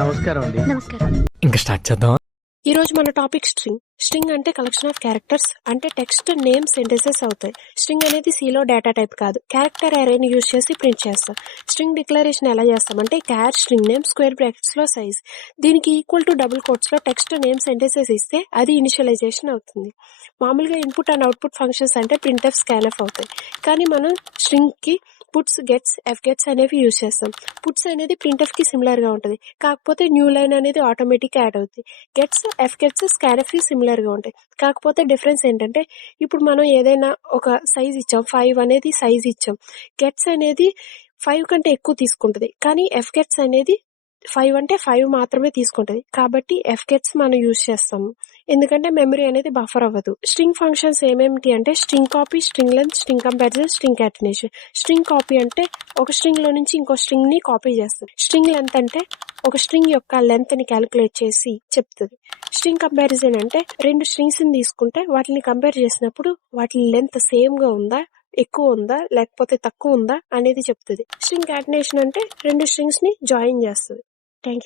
నమస్కారం అండి. నమస్కారం. ఇంకా స్టార్ట్ చేద్దాం. ఈ రోజు మన టాపిక్ స్ట్రింగ్. స్ట్రింగ్ అంటే కలెక్షన్ ఆఫ్ క్యారెక్టర్స్, అంటే టెక్స్ట్, నేమ్, సెంటెన్సెస్ అవుతాయి. స్ట్రింగ్ అనేది సిలో డేటా టైప్ కాదు, క్యారెక్టర్ అరేని యూజ్ చేసి ప్రింట్ చేస్తాం. స్ట్రింగ్ డిక్లరేషన్ ఎలా చేస్తామంటే క్యార్ స్ట్రింగ్ నేమ్ స్క్వేర్ బ్రాకెట్స్ లో సైజ్, దీనికి ఈక్వల్ టు డబుల్ కోట్స్ లో టెక్స్ట్, నేమ్, సెంటెన్సెస్ ఇస్తే అది ఇనిషియలైజేషన్ అవుతుంది. మామూలుగా ఇన్పుట్ అండ్ అవుట్పుట్ ఫంక్షన్స్ అంటే ప్రింట్ఎఫ్, స్కాన్ఎఫ్ అవుతాయి. కానీ మనం స్ట్రింగ్ కి పుట్స్, గెట్స్, ఎఫ్ గెట్స్ అనేవి యూజ్ చేస్తాం. పుట్స్ అనేది ప్రింట్ఎఫ్ కి సిమిలర్ గా ఉంటుంది, కాకపోతే న్యూ లైన్ అనేది ఆటోమేటిక్ యాడ్ అవుతుంది. గెట్స్, ఎఫ్ గెట్స్, స్కాన్ఎఫ్ కి సిమిలర్ గా ఉంటాయి. కాకపోతే డిఫరెన్స్ ఏంటంటే ఇప్పుడు మనం ఏదైనా ఒక సైజ్ ఇచ్చాం, 5 అనేది సైజ్ ఇచ్చాం. గెట్స్ అనేది 5 కంటే ఎక్కువ తీసుకుంటది, కానీ ఎఫ్ గెట్స్ అనేది 5 అంటే 5 మాత్రమే తీసుకుంటది. కాబట్టి ఎఫ్ గెట్స్ మనం యూజ్ చేస్తాము, ఎందుకంటే మెమరీ అనేది బఫర్ అవ్వదు. స్ట్రింగ్ ఫంక్షన్స్ ఏమేమిటి అంటే string copy, string length, string comparison, string catenation. String copy అంటే ఒక స్ట్రింగ్ లో నుంచి ఇంకో స్ట్రింగ్ ని కాపీ చేస్తుంది. స్ట్రింగ్ లెంత్ అంటే ఒక స్ట్రింగ్ యొక్క లెంత్ ని క్యాలిక్యులేట్ చేసి చెప్తుంది. స్ట్రింగ్ కంపారిజన్ అంటే 2 స్ట్రింగ్స్ ని తీసుకుంటే వాటిని కంపేర్ చేసినప్పుడు వాటి లెంత్ సేమ్ గా ఉందా, ఎక్కువ ఉందా, లేకపోతే తక్కువ ఉందా అనేది చెప్తుంది. స్ట్రింగ్ కాటినేషన్ అంటే 2 స్ట్రింగ్స్ ని జాయిన్ చేస్తుంది. Thank you.